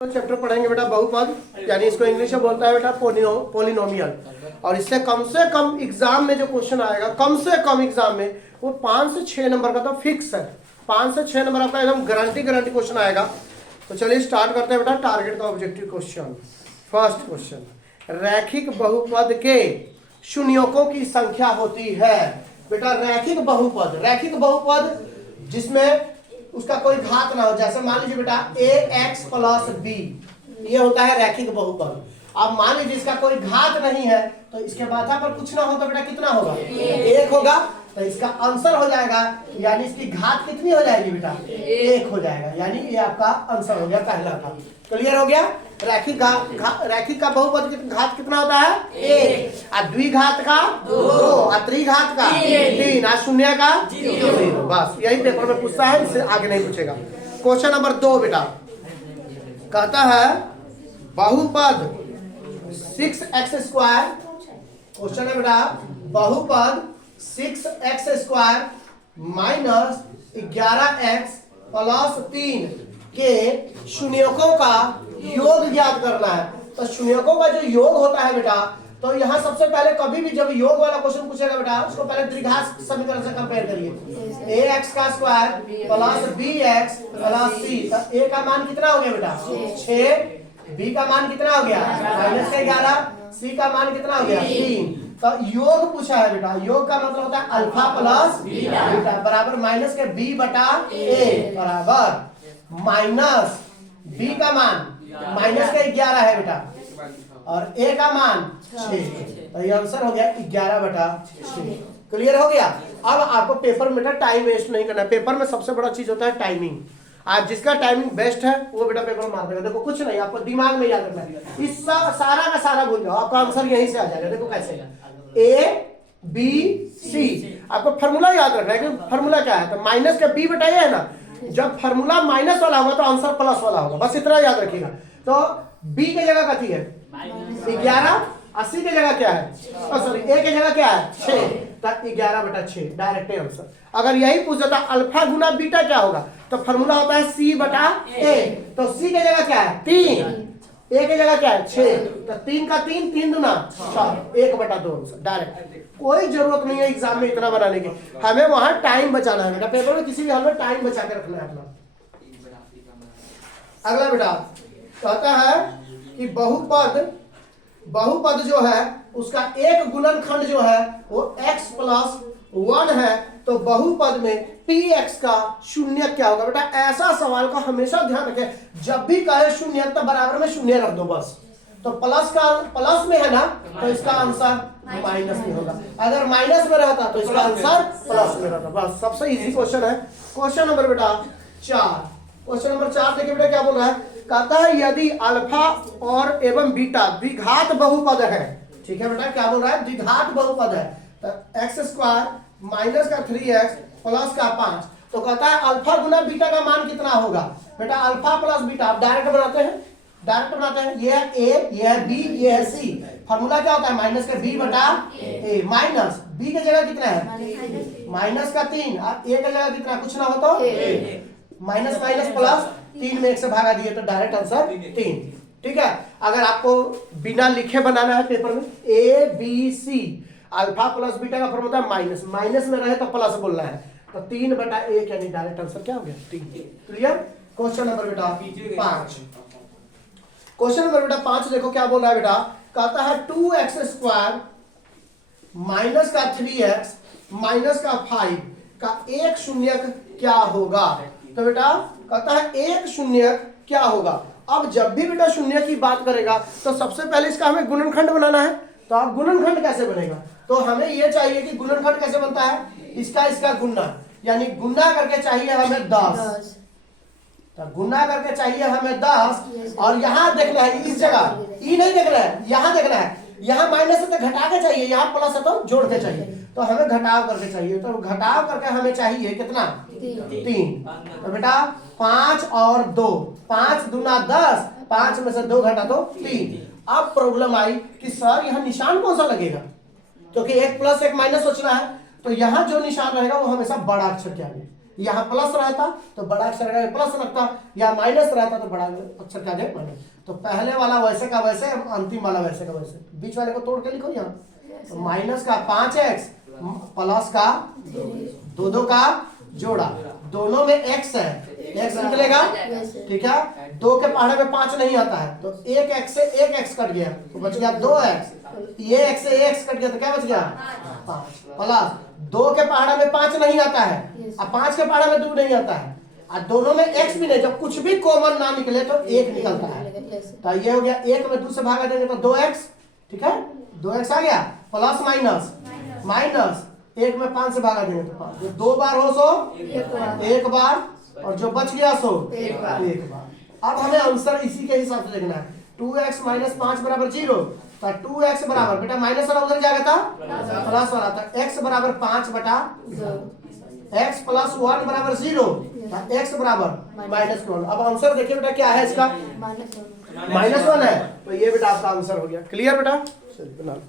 Chapter पढ़ेंगे बेटा बहुपद, यानी इसको इंग्लिश में बोलता है बेटा पोलिनोमियल। और इससे कम एग्जाम में जो क्वेश्चन आएगा, कम से कम एग्जाम में वो 5 से 6 नंबर का तो फिक्स है। 5 से 6 नंबर आपका एकदम गारंटी क्वेश्चन आएगा। तो चलिए स्टार्ट करते हैं बेटा टारगेट का ऑब्जेक्टिव क्वेश्चन। फर्स्ट क्वेश्चन, रैखिक बहुपद के शून्यकों की संख्या होती है। बेटा रैखिक बहुपद जिसमें उसका कोई घात ना हो, जैसे मान लीजिए बेटा ax प्लस b, ये होता है रैखिक बहुपद। अब मान लीजिए इसका कोई घात नहीं है तो इसके माथा पर कुछ ना हो तो बेटा कितना होगा? 1 होगा। तो इसका आंसर हो जाएगा, यानी इसकी घात कितनी हो जाएगी बेटा? 1 हो जाएगा, यानी ये आपका आंसर हो गया पहला का। क्लियर हो गया? रैखिक का बहुपद की घात कितना होता है? 1। और द्विघात का 2, और त्रिघात का 3, और शून्य का 0। बस यही पेपर में पूछता है, इससे आगे नहीं पूछेगा। क्वेश्चन नंबर 2 बेटा कहता है बहुपद 6x²। क्वेश्चन है बेटा बहुपद 6x² माइनस 11x प्लस 3 के शून्यकों का योग ज्ञात करना है। तो शून्यकों का जो योग होता है बेटा, तो यहाँ सबसे पहले कभी भी जब योग वाला क्वेश्चन पूछेगा बेटा, उसको पहले द्विघात समीकरण से कंपेयर करिए। ax² plus bx plus c। तो a का मान कितना हो गया बेटा? 6। b का मान कितना हो गया? -11। c का मान कितना हो गया? 3। तो योग पूछा है बेटा, योग का मतलब होता है अल्फा प्लस बीटा बराबर माइनस के b बटा a बराबर माइनस b का मान -11 है बेटा, और a का मान 6। तो ये आंसर हो गया 11/6। क्लियर हो गया? अब आपको पेपर में टाइम वेस्ट नहीं करना है। पेपर में सबसे बड़ा चीज होता है टाइमिंग। आप जिसका टाइमिंग बेस्ट है वो बेटा पेपर में मार देगा। देखो कुछ नहीं, आपको दिमाग में याद रखना है। इस सारा का सारा भूल जाओ, आपका आंसर यहीं से आ जाएगा। देखो कैसे A B C, आपको फार्मूला याद रखना है कि फार्मूला क्या है। तो माइनस का b बटा a है ना, जब फार्मूला माइनस वाला होगा तो आंसर प्लस वाला होगा, बस इतना याद रखिएगा। तो b की जगह कथी है? 11। 80 की जगह क्या है? सॉरी a की जगह क्या है? 6। तो 11/6 डायरेक्ट आंसर। अगर यही पूछ देता अल्फा गुना बीटा क्या होगा, तो फार्मूला होता है c बटा a। तो c की जगह क्या है? 3। a की जगह क्या है? 6। तो 3 का 3, 3 दूना 4, 1/2 आंसर डायरेक्ट। कोई जरूरत नहीं है एग्जाम में इतना बनाने की, हमें वहां टाइम बचाना है बेटा। पेपर में किसी भी हाल में टाइम बचा के रखना है अपना। अगला बेटा कहता है कि बहुपद जो है उसका एक गुणनखंड जो है वो x प्लस 1 है। तो बहुपद में px का शून्य क्या होगा? बेटा ऐसा सवाल का हमेशा ध्यान रखें, जब भी कहे शून्य तो बराबर में शून्य रख दो बस। तो प्लस में है ना, तो इसका आंसर माइनस में होगा। अगर माइनस में रहता तो इसका आंसर प्लस में रहता। बस सबसे इजी क्वेश्चन है। क्वेश्चन नंबर बेटा 4। क्वेश्चन नंबर 4 देखिए बेटा क्या बोल रहा है। कहता है यदि अल्फा और एवं बीटा द्विघात बहुपद है। ठीक है बेटा, क्या बोल रहा है? द्विघात बहुपद है। तो x² माइनस का 3x प्लस का 5। तो कहता है अल्फा गुना बीटा का मान कितना होगा? बेटा अल्फा प्लस बीटा आप डायरेक्ट बनाते हैं, ये है a, ये है b, ये है c। फार्मूला क्या होता है? माइनस का b बटा a। माइनस b की जगह कितना है? माइनस का 3, और a की जगह कितना? कुछ ना हो तो माइनस माइनस प्लस 3 में 1 से भागा दिए तो डायरेक्ट आंसर 3। ठीक है? अगर आपको बिना लिखे बनाना है पेपर में a b c, alpha plus beta का फॉर्मूला माइनस में रहे तो प्लस बोलना है। तो 3/1 यानी डायरेक्ट आंसर क्या हो गया? 3। क्लियर? क्वेश्चन नंबर बेटा 5। क्वेश्चन नंबर बेटा 5 देखो क्या बोल रहा है बेटा। कहता है 2x² माइनस का 3x माइनस का 5 का एक शून्यक क्या होगा? तो बेटा कहता है एक शून्यक क्या होगा। अब जब भी बेटा शून्य की बात करेगा तो सबसे पहले इसका हमें गुणनखंड बनाना है। तो आप गुणनखंड कैसे बनेगा? तो हमें यह चाहिए कि गुणनखंड कैसे बनता है? इसका गुणा, यानी गुणा करके चाहिए हमें 10। तो गुणा करके चाहिए हमें 10, और यहाँ देखना है इस जगह ई नहीं देखना है, यहाँ देखना है। यहाँ माइनस है तो घटा के चाहिए, यहाँ प्लस है तो जोड़ के चाहिए। तो हमें घटाव करके चाहिए। तो घटाव करके हमें चाहिए कितना? 3। तो बेटा 5 और 2, 5 दूना 10, 5 में से 2 घटा दो 3। अब प्रॉब्लम आई कि सर यहाँ निशान कौन सा लगेगा, क्योंकि 1 प्लस 1 माइनस सोचना है। तो यहाँ जो निशान रहेगा वो हमेशा बड़ा अक्षर के आगे, यहाँ प्लस रहता तो बड़ा अक्षर का प्लस लगता, या माइनस रहता तो बड़ा अक्षर का माइनस। तो पहले वाला वैसे का वैसे, अंतिम वाला वैसे का वैसे, बीच वाले को तोड़ के लिखो यहाँ। तो माइनस का 5x प्लस का 2 का जोड़ा, दोनों में x है, x निकलेगा, ठीक है। 2 के पहाड़े में 5 नहीं आता है, तो 1x से 1x कट गया तो बच गया 2x, ये x से x कट गया तो क्या बच गया 5, प्लस 2 के पहाड़े में 5 नहीं आता है, अब 5 के पहाड़े में 2 नहीं आता है, और दोनों में x भी नहीं, जब कुछ भी कॉमन ना निकले तो 1 निकलता है। तो ये हो गया 1 में 2 से भागा देंगे तो 2x, ठीक है, 2x आ गया, प्लस माइनस माइनस 1 में 5 से भागा देंगे तो 5, जो 2 बार हो सो 1 बार, और जो बच गया सो 1 बार। अब हमें आंसर इसी के हिसाब से लिखना है। 2x माइनस 5 बराबर 0, तो 2x बराबर, बेटा माइनस वाला उधर जाएगा था प्लस वाला, तो x बराबर 5 बटा x प्लस 1 बराबर 0, तो x बराबर माइनस 1। अब आंसर देखिए बेटा क्या है इसका, -1 है, तो ये बेटा आपका आंसर हो गया। क्लियर बेटा, चलिए बना लो।